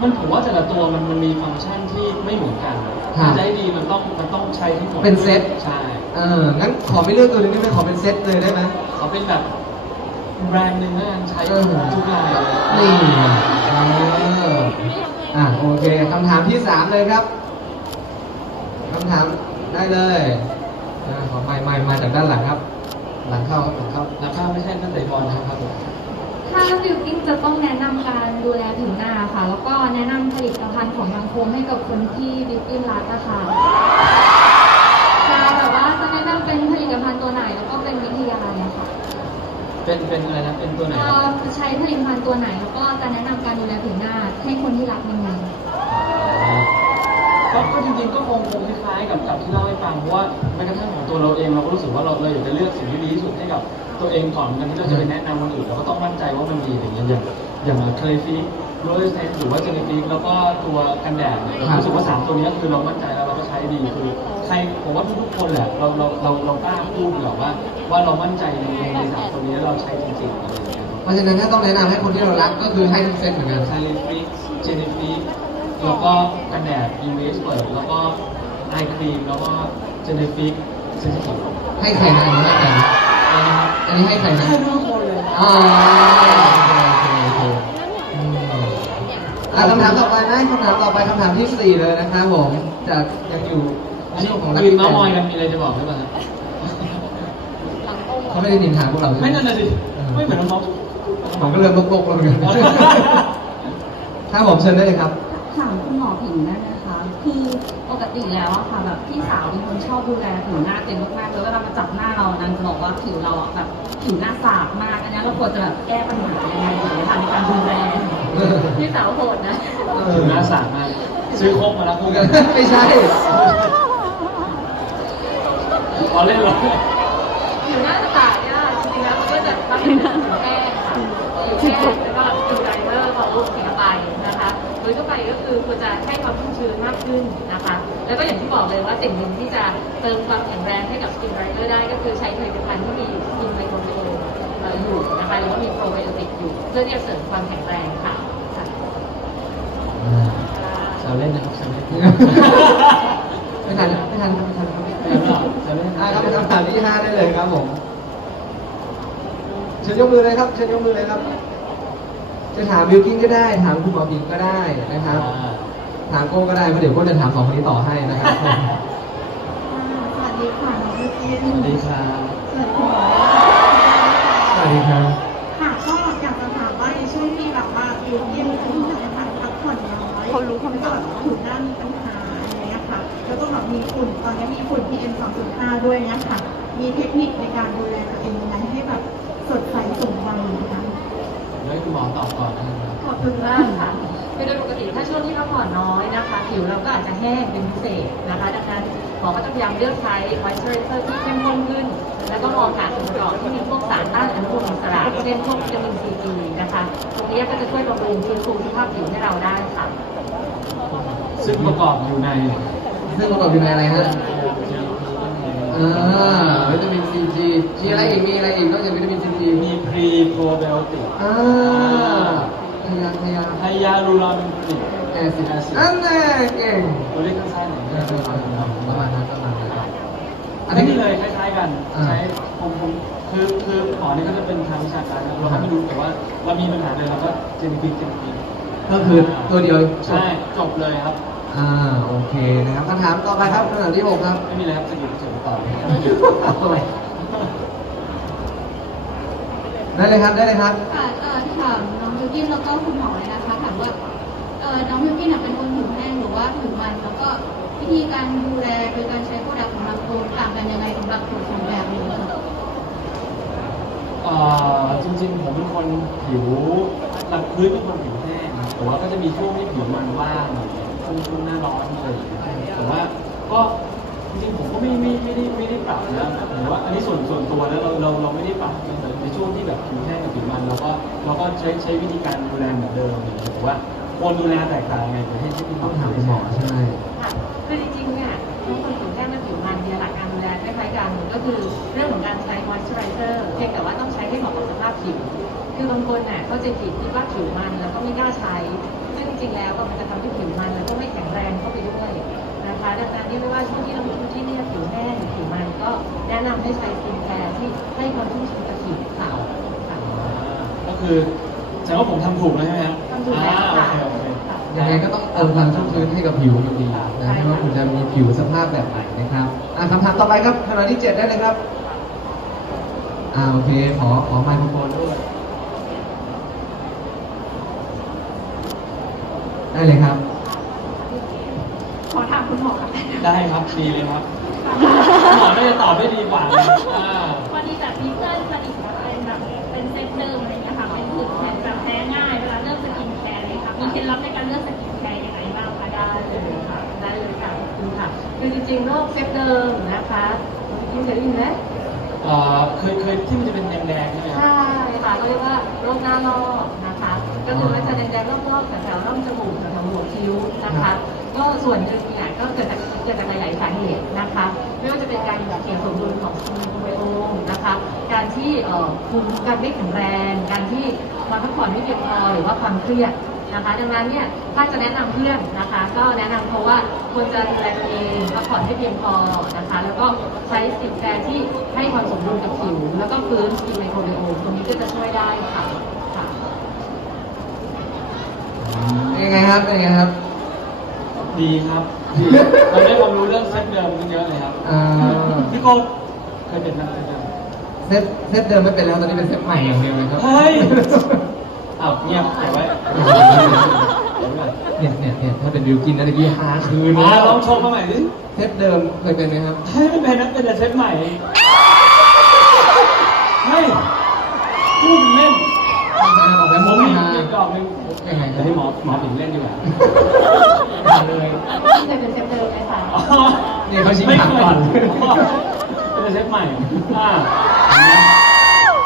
มันผมว่าแต่ละตัวมันมันมีฟังก์ชันที่ไม่เหมือนกันครับจะให้ดีมันต้องมันต้องใช้ที่หมดเป็นเซ็ตใช่ เอองั้นขอไม่เลือกตัวหนึงได้ไหมขอเป็นเซตเลยได้ไหม เขาเป็นแบบแบรนด์หนึ่งแล้วกันใช้เออทุกรายเลยนี่เอออะโอเคคำถามที่สามเลยครับคำถามได้เลยอ่าขอไมค์ไมค์มาจากด้านหลังครับ หลังเข้าครับหลังเข้า ราคาไม่ใช่ตั้งแต่บอลนะครับผม ถ้าบิวกิ้งจะต้องแนะนำการดูแลผิวหน้าค่ะ แล้วก็แนะนำผลิตภัณฑ์ของทางโคมให้กับคนที่บิวกิ้งรักอะค่ะจะแบบว่าจะแนะนำเป็นผลิตภัณฑ์ตัวไหนแล้วก็เป็นวิธีอะไรอะค่ะเป็นเป็นอะไรนะเป็นตัวไหนคก็รับจะใช้ผลิตภัณฑ์ตัวไหน แล้วก็จะแนะนำการดูแลผิวหน้าให้คนที่รักยังไงก็ก็จริงๆก็คงคงคล้ายๆกับกับที่เล่าให้ฟังเพราะว่าแม้กระทั่งของตัวเราเองเราก็รู้สึกว่าเราเราอยากจะเลือกสิ่งที่ดีที่สุดให้กับตัวเองก่อนเหมือนกันที่เราจะไปแนะนำคนอื่นเราก็ต้องมั่นใจว่ามันดีอย่างเงี้ยอย่างอย่างเคยฟิก โรสเซนหรือว่าเจเนฟิกแล้วก็ตัวกันแดดเนี่ยเรารู้สึกว่าสามตัวเนี้ยคือเรามั่นใจแล้วเราก็ใช้ดีคือใครผมว่าทุกๆคนแหละเราเราเราเรากล้าพูดดีกว่าว่า ว่าเรามั่นใจในในสามตัวนี้แล้วเราใช้จริงๆอะไรอย่างเงี้ยเพราะฉะนั้นถ้าต้องแนะนำให้คนที่เรารักก็คือให้ทั้งเซตเหมือนกันไซเลนฟิกเจเนฟิกแล้วก็กันแดด UV Expert แล้วก็ไอครีมแล้วก็เจเนฟิกเซนซิทีฟให้ใครนะอันนี้ให้ใครนะอันนี้ให้ใครนะให้ทุกคนเลยอ๋อ อะคำถามต่อไปนะคำถามต่อไปคำถามที่สี่เลยนะครับผมจากยังอยู่ในช่วงของนักคุยวิเมาจัส์มอยยกันมีอะไรจะบอกหรือเปล่าฮะเขาไม่ได้นินทาพวกเราใช่ไหมไม่นั่นน่ะสิไม่เหมือนน้องผมก็เริ่มโลกๆแล้วเหมือนกัน ถ้าผมเชิญได้เลยครับ ถามคุณหมอผิวได้ไหม คะคือปกติแล้วอะค่ะแบบพี่สาวเป็นคนชอบดูแลผิวหน้าเต็มมากๆเลยเวลามาจับหน้าเรานางจะบอกว่าผิวเราอะแบบผิวหน้าสาบมากอันนี้เราควรจะแบบแก้ปัญหายังไงหรือทางในการดูแลพี่สาวโหดนะถึงหน้าสามมากซื้อครบมาแล้วคู่กันไม่ใช่ขอเล่นเหรอผิวหน้าสะอาดเนี่ยจริงๆแล้วมันก็จะรับเป็นผิวแห้งค่ะผิวแห้งแล้วก็ผิวไดเนอร์ของลูกผิวไปนะคะโด ยทั่วไปก็คือควรจะให้ความชุ่มชื้นมากขึ้นนะคะ แล้วก็อย่างที่บอกเลยว่าสิ่งหนึ่งที่จะเติมความแข็งแรงให้กับสกินไดเนอร์ได้ ก็คือใช้ผลิตภัณฑ์ที่มีกินไมโครไบโอมเอ่อยู่นะคะหรือว่ามีโปรไบโอติกอยู่ เพื่อที่จะเสริมความแข็งแรงค่ะค่ะแซวเล่นนะครับแซวเล่นไม่ทันไม่ทันไม่ทันครับแซวเล่นแซวเล่นอ่าครับเป็นคำถามที่ห้าได้เลยครับผมเชิญยกมือเลยครับเชิญยกมือเลยครับ จะถามบิวกิ้งก็ได้ ถามคุณหมอผิงก็ได้นะครับอ่าถามโก้ก็ได้เพราะเดี๋ยวโก้จะถามสองคนนี้ต่อให้นะครับสวัสดีค่ะน้องลูกเกสวัสดีครับสวัสดีค่ะสวัสดีครับค่ะก็อยากจะถามว่าในช่วงที่แบบว่าอยู่เยี่ยมที่ทำงานพักผ่อนน้อยเขารู้คำตอบผิวหน้ามีปัญหาอะไรเงี้ยค่ะแล้วก็แบบมีฝุ่นตอนนี้มีฝุ่น PM 2.5 ด้วยเนี่ยค่ะ มีเทคนิคในการดูแลตัวเองยังไงให้แบบสดใสสมวัยนะคะ เดี๋ยวให้ คุณหมอตอบก่อนนะครับขอบคุณมากค่ะคือโดยปกติถ้าช่วงที่พักผ่อนน้อยนะคะ ผิวเราก็อาจจะแห้งเป็นพิเศษนะคะ ดังนั้นหมอก็จะพยายามเลือกใช้ moisturizer ที่เข้มข้นขึ้น แล้วก็มองหาส่วนประกอบที่มีพวกสารต้านอนุมูลอิสระเช่นพวกวิตามินซีอีนะคะ ตรงนี้ก็จะช่วยบำรุงฟื้นฟูสภาพผิวให้เราได้ค่ะ ซึ่งประกอบอยู่ใน ซึ่งประกอบอยู่ในอะไรฮะ อ่าวิตามินซีจีมีอะไรอีกมีอะไรอีกนอกจากวิตามินซีจีมีพรีโปรไบโอติกอ่าพยายามพยายามไฮยาลูรอนติกแอซิดอันแน่เก่งตัวเลขสั้นๆหน่อยเออเออเออเออประมาณนั้นประมาณนั้นอันนี้เลยคล้ายๆกันอ่าใช้ผมผมคือคือหมอนี่ก็จะเป็นทางวิชาการนะเราก็ไม่รู้แต่ว่าเรามีปัญหาเลยเราก็เจนฟิกเจนฟิกก็คือตัวเดียวจบใช่จบเลยครับ อ่าโอเคนะครับคำถามต่อไปครับคำถามที่หกครับไม่มีอะไรครับสกิลเสริมต่อเลยได้เลยครับได้เลยครับ ค่ะเอ่อถามน้องบิวกินแล้วก็คุณหมอเลยนะคะถามว่าเอ่อน้องบิวกินน่ะเป็นคนผิวแห้งหรือว่าผิวมัน แล้วก็วิธีการดูแลโดยการใช้โปรดักต์ของบางคนต่างกันยังไงสำหรับผิวสองแบบนี้ค่ะเอ่อจริงๆผมเป็นคนผิวหลักพื้นเป็นคนผิวแห้งนะแต่ว่าก็จะมีช่วงที่ผิวมันว่าง ช่วงช่วงหน้าร้อนเงี้ยแต่ว่าก็จริงๆผมก็ไม่ไม่ไม่ได้ไม่ได้ปรับนะหรือว่าอันนี้ส่วนส่วนตัวแล้วเราเราเราไม่ได้ปรับในช่วงที่แบบผิวแห้งกับผิวมันเราก็เราก็ใช้ใช้วิธีการดูแลเหมือนเดิมอย่างเงี้ยแต่ว่าควรดูแลแตกต่างไงเดี๋ยวให้ที่ต้องถามคุณหมอใช่ค่ะคือจริงๆเนี่ยทั้งคนผิวแห้งและผิวมันมีหลักการดูแลคล้ายๆกันก็คือเรื่องของการใช้ moisturizer เพียงแต่ว่าต้องใช้ให้เหมาะกับสภาพผิวคือบางคนน่ะเขาจะผิดคิดว่าผิวมันแล้วก็ไม่กล้าใช้ ซึ่งจริงๆแล้วอะมันจะทำให้ผิวมันแล้วก็ไม่แข็งแรงเข้าไปด้วยนะคะดังนั้นเนี่ยไม่ว่าช่วงที่เราช่วงที่เนี่ยผิวแห้งหรือผิวมันก็แนะนำให้ใช้สกินแคร์ที่ให้ความชุ่มชื้นกับผิวขาวค่ะ ก็คือแสดงว่าผมทำถูกแล้วใช่ไหมครับทำถูกแล้วอ่าค่ะโอเคโอเค ยังไงก็ต้องเติมความชุ่มชื้นให้กับผิวอยู่ดีนะไม่ว่าคุณจะมีผิวสภาพแบบไหนนะครับอะคำถามต่อไปครับคำถามที่เจ็ดได้เลยครับอ่าโอเค ขอขอไมโครโฟนด้วย ได้เลยครับ ขอถามคุณหมอค่ะได้ครับดีเลยครับหมอน่าจะตอบได้ดีกว่านะอ่า พอดีแบบมีเพื่อนสนิทแบบเป็นแบบเป็นเซตเดิมอะไรเงี้ยค่ะ เป็นผื่นแพ้แบบแพ้ง่ายเวลาเลือกสกินแคร์เลยค่ะมีเคล็ดลับในการเลือกสกินแคร์ยังไงบ้างคะได้ได้เลยค่ะได้เลยค่ะขอบคุณค่ะ คือจริงๆโรคเซฟเดิมนะคะคุณเคยได้ยินไหมเอ่อเคยเคยที่มันจะเป็นแดงๆใช่ไหมครับ ใช่ค่ะเขาเรียกว่าโรคหน้าลอกนะคะ ก็คือว่าจะแดงๆรอบๆแถวๆร่องจมูกแถวๆหัวคิ้วนะคะ ก็ส่วนหนึ่งเนี่ยก็เกิดจากเกิดจากหลายๆสาเหตุนะคะ ไม่ว่าจะเป็นการเสียสมดุลของสมองไบโอมนะคะ การที่เอ่อภูมิคุ้มกันไม่แข็งแรง การที่นอนพักผ่อนไม่เพียงพอหรือว่าความเครียดนะคะ ดังนั้นเนี่ยถ้าจะแนะนำเพื่อนนะคะ ก็แนะนำเขาว่าควรจะดูแลตัวเองพักผ่อนให้เพียงพอนะคะ แล้วก็ใช้สกินแคร์ที่ให้ความสมดุลกับผิว แล้วก็ฟื้นสกินไมโครไบโอมตรงนี้ก็จะช่วยได้ค่ะค่ะ เป็นยังไงครับ เป็นยังไงครับดีครับดีเราได้ความรู้เรื่องเซตเดิมกันเยอะเลยครับอ่าพี่โก้เคยเป็นนักเซตเดิมเซตเซตเดิมไม่เป็นแล้วตอนนี้เป็นเซตใหม่อย่างเดียวเลยครับเฮ้ยอ้าวเงียบหายไว้เนี่ยเนี่ยเนี่ยถ้าเป็นบิวกินนะตะกี้หาคืนมาแล้วลองชมมาใหม่ดิเซตเดิมเคยเป็นไหมครับเฮ้ยไม่เป็นนะเป็นแต่เซตใหม่เฮ้ยพูดเล่นมาออกแล้วผมุม กมีมาอีกดอกหนึ่งยังไงเดี๋ยวให้หมอหมอผิงเล่นดีกว่ามาเลยที่เคยเป็นเซฟเดิมไหมคะนี่เขาชี้ถามก่อนเป็นเซตใหม่อ่า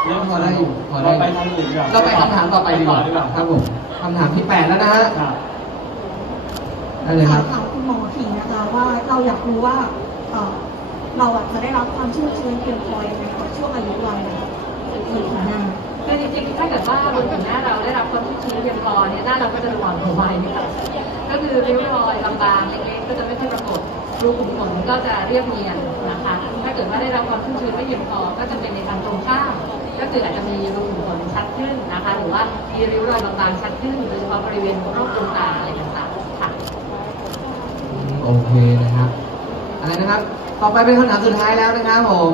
เริ่มพอได้อยู่พอได้เราไปทางอื่นดีกว่าเราไปคำถามต่อไปดีกว่าดีกว่าครับผมคำถามที่แปดแล้วนะฮะครับได้เลยครับถามคุณหมอผิงนะคะว่าเราอยากรู้ว่าเอ่อเราอะจะได้รับความชุ่มชื้นเพียงพอยังไงกับช่วงอายุวัยนะคะหรือผิวหน้า คือจริงๆถ้าเกิดว่าบนหน้าเราได้รับความชุ่มชื้นเพียงพอเนี่ยหน้าเราก็จะดูอ่อนวัยนะคะก็คือริ้วรอยบางๆเล็กๆก็จะไม่ค่อยปรากฏรูขุมขนก็จะเรียบเนียนนะคะ ถ้าเกิดว่าได้รับความชุ่มชื้นไม่เพียงพอก็จะเป็นในทางตรงข้ามก็คืออาจจะมีรูขุมขนชัดขึ้นนะคะ หรือว่ามีริ้วรอยบางๆชัดขึ้นโดยเฉพาะบริเวณรอบดวงตาอะไรต่างๆค่ะโอเคนะครับอะไรนะครับ ต่อไปเป็นคำถามสุดท้ายแล้วนะครับผม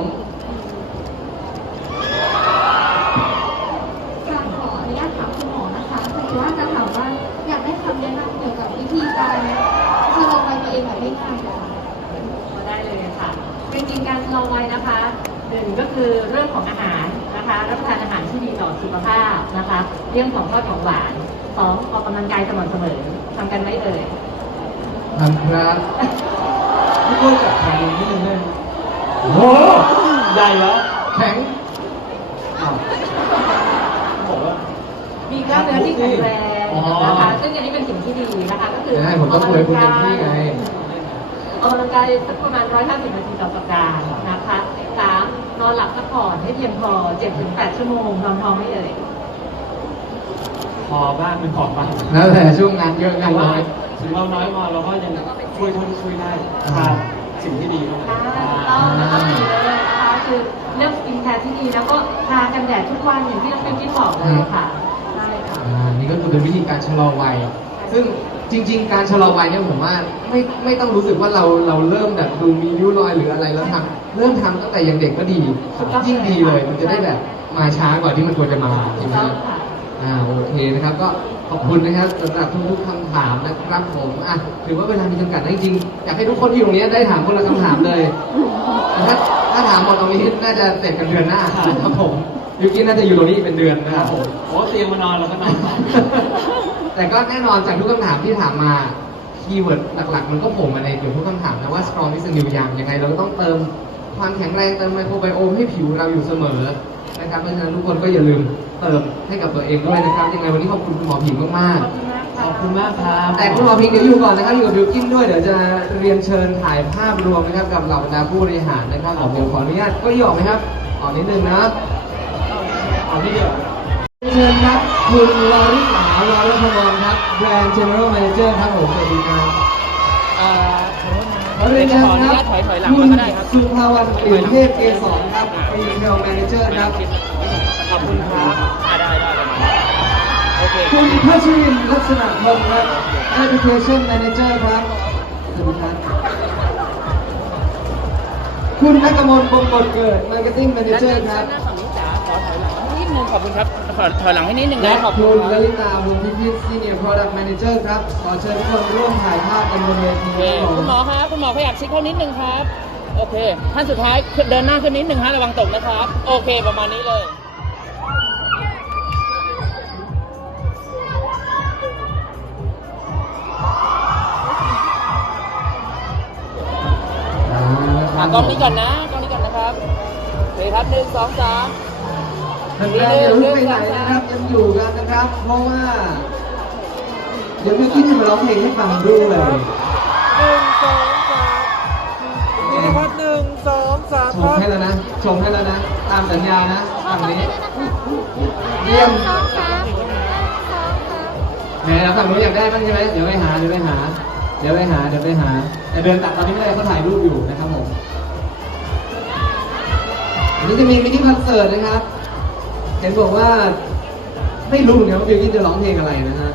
ค่ะขออนุญาตถามคุณหมอนะคะคือว่าจะถามว่าอยากได้คำแนะนำเกี่ยวกับวิธีการชะลอวัยตัวเองแบบง่ายๆค่ะ มาได้เลยค่ะจริงๆการชะลอวัย นะคะหนึ่งก็คือเรื่องของอาหารนะคะ รับประทานอาหารที่ดีต่อสุขภาพนะคะ เรื่องของทอดของหวานสองออกกำลังกายสม่ำเสมอทำกันไหมเอ่ยทำครับพี่โก้จับแขนลงนิดนึงได้ไหมโอ้โหใหญ่แล้วแข็งอ้าวบอกว่า มีกล้ามเนื้อที่แข็งแรงอ๋อนะคะ ซึ่งอันนี้เป็นสิ่งที่ดีนะคะ ก็คือใช่ผมต้องคุยกับคุณเต็มที่ไง ออกกำลังกายสักประมาณ 150 นาทีต่อสัปดาห์นะคะสามนอนหลับพักผ่อนให้เพียงพอ 7-8 ชั่วโมงนอนพอไหม่เอ่ยพอบ้างเป็นพอบ้างแล้วแต่ช่วงงานเยอะงาแต่นว่าน้อยถึงเราน้อยมาเราก็ยังช่วยเท่าที่ช่วยได้ทานสิ่งที่ดีเข้ามาต้องแล้วก็ดีเลยนะคะคือเลือกสกินแคร์ที่ดีแล้วก็ทากันแดดทุกวันอย่างที่น้องฟิวกี้บอกเลยค่ะใช่ค่ะอ่านี่ก็คือเป็นวิธีการชะลอวัย ซึ่งจริง ๆ การชะลอวัยเนี่ยผมว่าไม่ไม่ต้องรู้สึกว่าเราเราเริ่มแบบดูมีริ้วรอยหรืออะไรแล้วทำเริ่มทำตั้งแต่ยังเด็กก็ดีถูกต้องยิ่งดีเลยมันจะได้แบบมาช้ากว่าที่มันควรจะมาใช่ไหมต้คอรังบค่ะอ่าโอเคนะครับก็ขอบคุณนะครับสำหรับทุกๆคำถามนะครับผมอะถือว่าเวลามีจำกัดนะจริงๆอยากให้ทุกคนที่อยู่ตรงนี้ได้ถามคนละคำถามเลยแต่ถ้าถ้าถามหมดตรงนี้น่าจะเสร็จกันเดือนหน้าครับผมยูกินน่าจะอยู่ตรงนี้อีกเป็นเดือนนะคครัรับบผผมมโอ้เตียงมานอนแล้วก็นอนต่อ แต่ก็แน่นอนจากทุกคำถามที่ถามมาคีย์เวิร์ดหลักๆ มันก็โผล่มาในเกี่ยวกับทุกคำถามนะว่า strong is the new young ยังไงเราก็ต้องเติมความแข็งแรงเติมไมโครไบโอมให้ผิวเราอยู่เสมอนะครับเพราะฉะนั้นทุกคนก็อย่าลืมเติมให้กับตัวเองด้วยนะครับยังไงวันนี้ขอบคุณคุณหมอผิงมากขอบคุณมากค่ะขอบคุณมากครับๆแต่คุณหมอผิงเดี๋ยวอยู่ก่อนนะครับอยู่กับบิวกินด้วยเดี๋ยวจะเรียนเชิญถ่ายภาพรวมนะครับกับเหล่าบรรดาผู้บริหารนะครับผมเดี๋ยวขออนุญาตก็ยออกไหมครับออกนิดนึงนะเอาที่เดียวเชิญครับคุณลอริสา วรพงศ์ครับแบรนด์ General Manager ครับผมสวัสดีครับเอ่อขอเรียนขเชิญออนุคญารับตถอยถอยหลังคุมาณก็ได้ครับ สุภาวันเปลี่ยนเทพเกษรครับ Retail Manager ครับขอบคุณครับอ่าได้ได้ประมาณนี้โอเคคุณพัชรินทร์ลักษณะพงศ์ครับ Education Manager ครับสวัสดีครับคุณนักมลบงกฎเกิด Marketing Manager ครับ นิดนึงขอบคุณครับถอยถอยหลังให้นิดนึงและนะขอบคุณลลิตาวงพิพิธ Senior Product Manager ครับ ขอเชิญทุกคนร่วมถ่ายภาพกันบนเวทีโอเคครับผคุณมหมอครับคุณหมอขยับชิดเข้านิดนึงครับ โอเค ท่านสุดท้ายเดินหน้าขึ้นนิดนึงฮะระวังตกนะครับ โอเคประมาณนี้เลย อะกล้องนี้ก่อนนะกล้องนี้ก่อนนะครับโอเคครับหนึ่งสองสาม ท่านแรกอย่าเพิ่งไปไหนนะครับยังอยู่กันนะครับ เพราะว่า เดี๋ยวพี่กี้จะมาร้องเพลงให้ฟังด้วยหนึ่งสองสามนี่นะครับหนึ่งสองสามชมให้แล้วนะชมให้แล้วนะ ตามสัญญานะฝั่งนี้เยี่ยมแหมฝั่งนู้นอยากได้บ้างใช่ไหมเดี๋ยวไปหาเดี๋ยวไปหา เดี๋ยวไปหาเดี๋ยวไปหาแต่เดินตัดตอนนี้ไม่ได้เขาถ่ายรูปอยู่นะครับผมวันนี้จะมีมินิคอนเสิร์ตนะครับ เห็นบอกว่า ไม่รู้เหมือนกันว่าบิวกิ้นจะร้องเพลงอะไรนะฮะ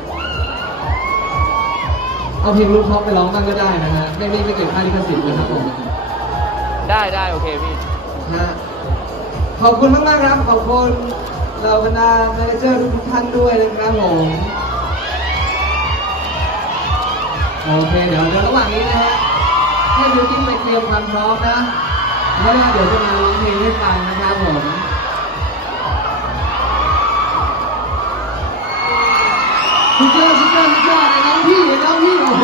เอาเพลงลูกท็อปไปร้องบ้างก็ได้นะฮะ ไม่ไม่ไม่เกิดค่าลิขสิทธิ์นะครับผมได้ได้โอเคพี่ นะฮะขอบคุณมากมากๆครับ ขอบคุณเราบรรดาแมเนเจอร์ทุกๆท่านด้วยนะครับผม โอเค เดี๋ยวเดี๋ยวระหว่างนี้นะฮะ ให้บิวกิ้นไปเตรียมความพร้อมนะ แล้วเดี๋ยวจะมาร้องเพลงให้ฟังนะครับผม สุดยอดสุดยอดสุดยอดน้องพี่น้องพี่โอ้โห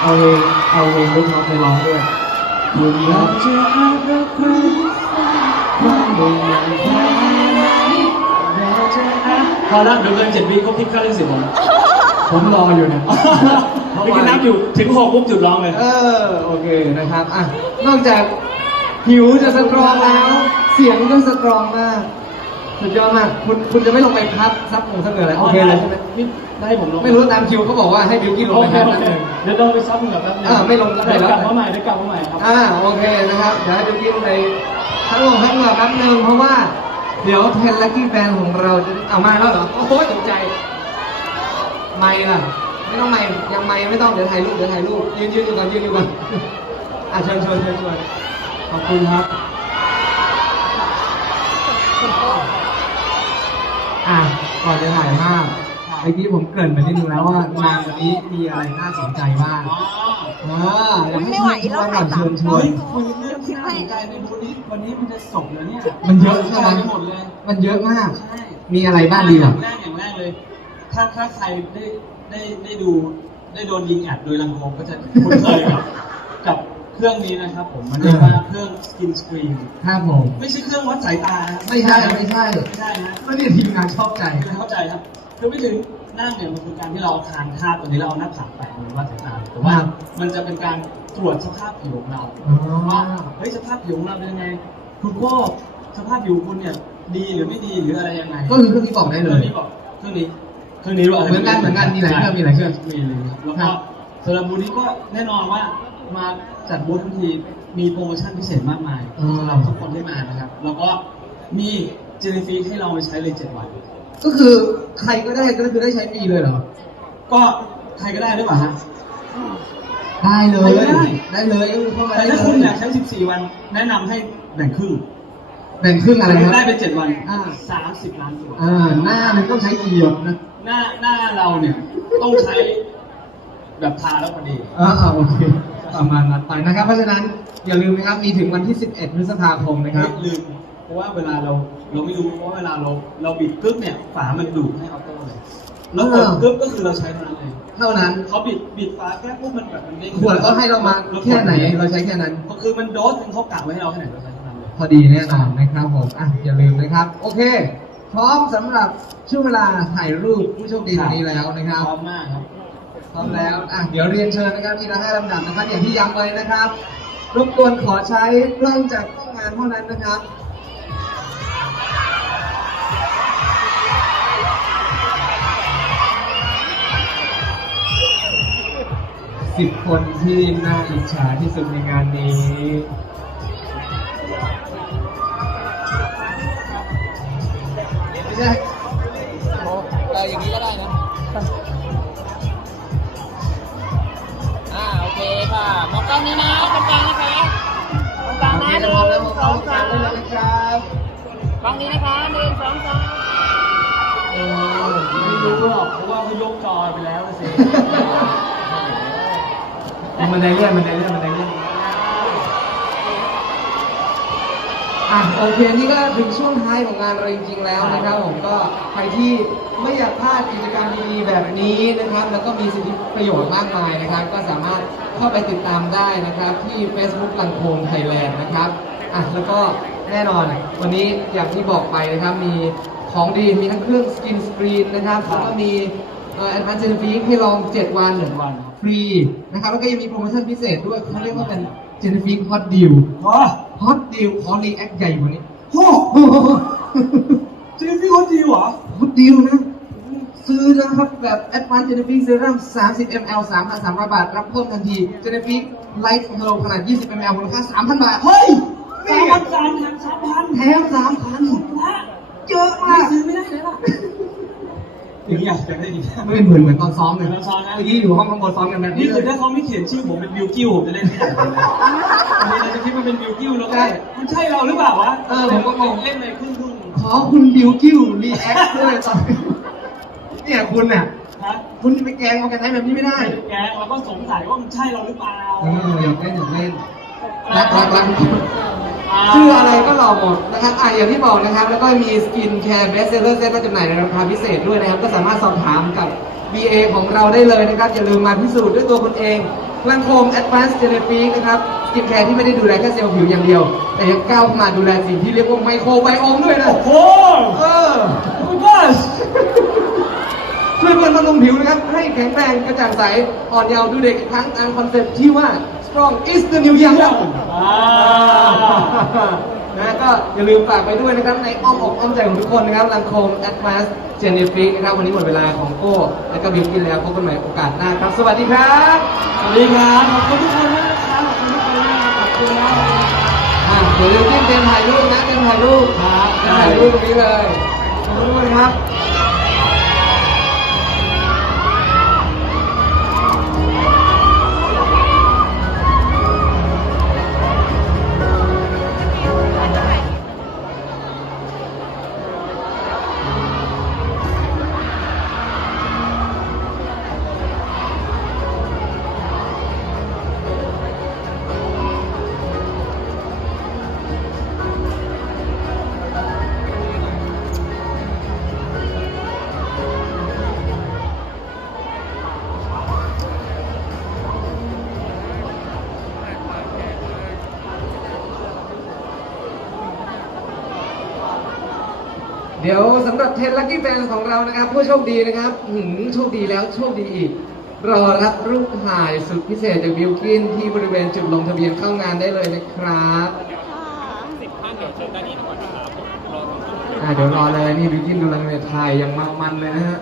เอาเพลงเอาเพลงลูกน้องไปร้องด้วยคุณอยากจะเอารักคุณความเบื่อแค่ไหนอยากจะเอาพอแล้วเดี๋ยวเกินเจ็ดวิก็พิกเข้าเรื่องสิบผมผมรออยู่นะเมื่กี้นับอยู่ถึงหกปุ๊บจุดร้องเลย เออโอเคนะครับอะนอกจากผิวจะสตรองแล้ว เสียงก็สตรองมาก สุดยอดมาก คุณคุณจะไม่ลงไปพับซับหมูซับเหนืออะไร โอเคเลยใช่ไหมนี่ได้ผมลงไม่รู้ตามคิวเขาบอกว่าให้บิวกี้นลงโอไปเคแป๊บโอเคนึงเดี๋ยวต้องไปซับเหงื่อแป๊บนึงอ่าไม่ลงก็ได้เดี๋ยวแล้วกลับมาใหม่เดี๋ยวกลับมาใหม่ครับ อ่าโอเคนะครับเดี๋ยวให้บิวกี้นไปทั้งลงทั้งเหงื่อแป๊บนึงเพราะว่า เดี๋ยวเทนลักกี้แบนของเราจะเอามาแล้วเหรอ โอ้โหตกใจ ไม่ล่ะ ไม่ต้องไม่ยังไม่ไม่ต้องเดี๋ยวถ่ายรูปเดี๋ยวถ่ายรูปยืนยืนอยู่ก่อนยืนอยู่ก่อนอะเชิญเชิญเชิญชวนขอบคุณครับ อะก่อนจะถ่ายภาพเมื่อกี้ผมเกริ่นไปนิดนึงแล้วว่างานวันนี้มีอะไรน่าสนใจบ้างอ่าอยากให้ไม่ไหวเชิญชเราวนก่ถ่าอยนสามเชิญชวนคุยเรื่องที่น่าสนใจในบูธนี้วันนี้มันจะจบแล้วเนี่ยมันเยอะใช่ไหมหมดเลย มันเยอะมากใช่มีอะไรบ้างดีออะย่างแรกอย่างแรกเลย ถ้าถ้าใครได้ได้ได้ดูได้โดนยิงอัดโดยลำโพงก็จะคุ้นเคยกับกับ เครื่องนี้นะครับผมมันเรียกว่าเครื่องสกินสกรีนครับผมไม่ใช่เครื่องวัดสายตานะครับไม่ใช่ไม่ใช่ไม่ใช่นะก็เนี่ยทีมงานชอบใจไม่เข้าใจครับคือไม่ถึงนั่งเนี่ยมันคือการที่เราทานข้าวตัวนี้เราเอาหน้าผากแปะบนวัดสายตาแต่ว่าครับมันจะเป็นการตรวจสภาพผิวของเราอ๋อว่าเฮ้ยสภาพผิวของเราเป็นยังไงคุณก็สภาพผิวคุณเนี่ยดีหรือไม่ดีหรืออะไรยังไงก็คือเครื่องที่บอกได้เลยครื่องนี้บอกเครื่องนี้เครื่องนี้ด้วยเหมือนกันเหมือนกันมีหลายเครื่องมีหลายเครื่องมีเลยครับแล้วครัก็บสำหรับบูธนี้ก็แน่นอนว่ามา จัดบูธทั้งทีมีโปรโมชั่นพิเศษมากมายสำหรับทุกคนที่มานะครับ แล้วก็มีเจลฟีให้เราไปใช้เลยเจ็ดวัน ก็คือใครก็ได้ก็คือได้ใช้ฟรีเลยเหรอ ก็ใครก็ได้หรือเปล่าฮะ ได้เลย ได้ ได้เลยก็คือเข้ามาแต่ได้ถ้าเลคุณยอยากใช้ 14 วัน แนะนำให้แบ่งครึ่งแบ่งครึ่งอะไรครับ ได้ไป7วันอ่า30ล้านตัวอ่าหน้ามันต้องใช้กี่หยดนะหน้าหน้าเราเนี่ยต้องใช้แบบทาแล้วพอดี อ่าอ่าโอเค ประมาณนั้นไปนะครับ เพราะฉะนั้นอย่าลืมนะครับ มีถึงวันที่ 11 พฤษภาคมนะครับไม่ลืม เพราะว่าเวลาเราเราไม่รู้เพราะว่าเวลาเราเราบิดกึ๊บเนี่ยฝามันดูดให้ออโต้เลยแล้วกดกึ๊บก็คือเราใช้เท่านั้นเองเท่านั้น เขาบิดบิดฝาแค่ปุ๊บมันแบบมันเด้งขวดก็ให้เรามาแค่ไหน เราใช้แค่นั้นก็คือมันโดสเขากะไว้ให้เราแค่ไหนเราใช้เท่านั้นเลยพอดีแน่นอนนะครับผมอะอย่าลืมนะครับ โอเค พร้อมสำหรับช่วงเวลาถ่ายรูปผู้โชคดีวันนี้แล้วนะครับพร้อมมากครับ พร้อมแล้วอะเดี๋ยวเรียนเชิญนะครับทีละห้าลำดับนะครับอย่างที่ย้ำไว้นะครับ รบกวนขอใช้กล้องจากกล้องงานเท่านั้นนะครับสิบคนที่น่าอิจฉาที่สุดในงานนี้ ไม่ใช่อย่างนี้ก็ได้นะ กล้องนี้นะตรงกลางนะคะตรงกลางนะหนึ่งสองสามครับกล้องนี้นะคะหนึ่งสองสามเออไม่รู้หรอกเพราะว่าเขายกจอไปแล้วสิมันไดเลื่อนมันไดเลื่อนมันไดเลื่อนอะโอเคนี่ก็ถึงช่วงท้ายของงานเราจริงๆแล้วนะครับผมก็ใครที่ ไม่อยากพลาดกิจกรรมดีๆแบบนี้นะครับ แล้วก็มีสิทธิประโยชน์มากมายนะครับ ก็สามารถเข้าไปติดตามได้นะครับ ที่ Facebook ลังโพงไทยแลนด์นะครับอะแล้วก็แน่นอน วันนี้อย่างที่บอกไปนะครับมีของดีมีทั้งเครื่องสกินสกรีนนะครับแล้วก็มีเอ่อแอดวานซ์เจนฟีให้ลอง 7 วันเจ็ดวันครับฟรีนะครับแล้วก็ยังมีโปรโมชั่นพิเศษด้วยเขาเรียกว่าเป็นเจนฟิกฮอตดิวว้าฮอตดิวขอรีแอคใหญ่กว่านี้โอ้จริงพี่เขาดีเหรอฮอตดิวนะ ซื้อนะครับแบบ Advanced Genefic Serum 30 ml 3,300 บาท รับเพิ่มทันที Genefic Light Hello ขนาด 20 ml มูลค่า 3,000 บาท เฮ้ยสามพันสามพันสามพันแถม3,000เยอะมากซื้อไม่ได้เลยล่ะอย่างนี้อยากจะได้ดีไม่เหมือนเหมือนตอนซ้อมเลยเหมือนตอนซ้อมนะเมื่อกี้อยู่ห้องข้างบนซ้อมกันแบบนี่นี้เลคือย ถ้าเขาไม่เขียนชื่อผมเป็นบิวกิ้วผมจะเล่นไม่ได้อันนี้เราจะคิดว่าเป็นบิวกิ้วแล้วก็ใช่มันใช่เราหรือเปล่าวะเออผมก็งง เล่นไปครึ่งครึ่งขอคุณบิวกิ้วรีแอคด้วยตอนนี้ เนี่ยคุณน่ะฮะคุณจะไปแกล้งเอากันได้แบบนี้ไม่ได้ไม่ได้แกเราก็สงสัยว่ามันใช่เราหรือเปล่าเอออยากเล่นอยากเล่นรักรักรักาชื่ออะไรก็หล่อหมดนะครับอะอย่างที่บอกนะครับ แล้วก็มีสกินแคร์เบสเซอร์เซ็ตมาจำหน่ายในราคาพิเศษด้วยนะครับ ก็สามารถสอบถามกับ BA ของเราได้เลยนะครับ อย่าลืมมาพิสูจน์ด้วยตัวคุณเองลังโคม Advanced Genetic นะครับสกินแคร์ที่ไม่ได้ดูแลแค่เซลล์ผิวอย่างเดียว แต่ยังก้าวเข้ามาดูแลสิ่งที่เรียกว่าไมโครไบโอมด้วยนะ โอ้โหเออ โอ้ my gosh ช่วยเพื่อนบำรุงผิวนะครับ ให้แข็งแรงกระจ่างใส อ่อนเยาว์ดูเด็กอีกครั้งตามคอนเซ็ปต์ที่ว่า strong is the new young ครับอ่านะก็อย่าลืมฝากไปด้วยนะครับ ในอ้อมอกอ้อมใจของทุกคนนะครับลังโคม Advanced Genetic นะครับ วันนี้หมดเวลาของโก้ และก็บิวกินแล้วพบกันใหม่โอกาสหน้าครับ สวัสดีครับ สวัสดีครับขอบคุณทุกคนมากนะครับขอบคุณทุกคนมากขอบคุณนะอะเดี๋ยวบิวกินเตรียมถ่ายรูปนะเตรียมถ่ายรูปครับเตรียมถ่ายรูปตรงนี้เลยขอบคุณทุกคนครับ เดี๋ยวสำหรับเทนลักกี้แฟนของเรานะครับ ผู้โชคดีนะครับหืมโชคดีแล้วโชคดีอีก รอรับรูปถ่ายสุดพิเศษจากบิวกินที่บริเวณจุดลงทะเบียนเข้างานได้เลยนะครับสิบท่านเดี๋ยวเชิญด้านนี้ก่อนนะครับรออ่าเดี๋ยวรอเลยนี่บิวกินกำลังเนี่ยถ่ายอย่างเมามันเลยนะฮะ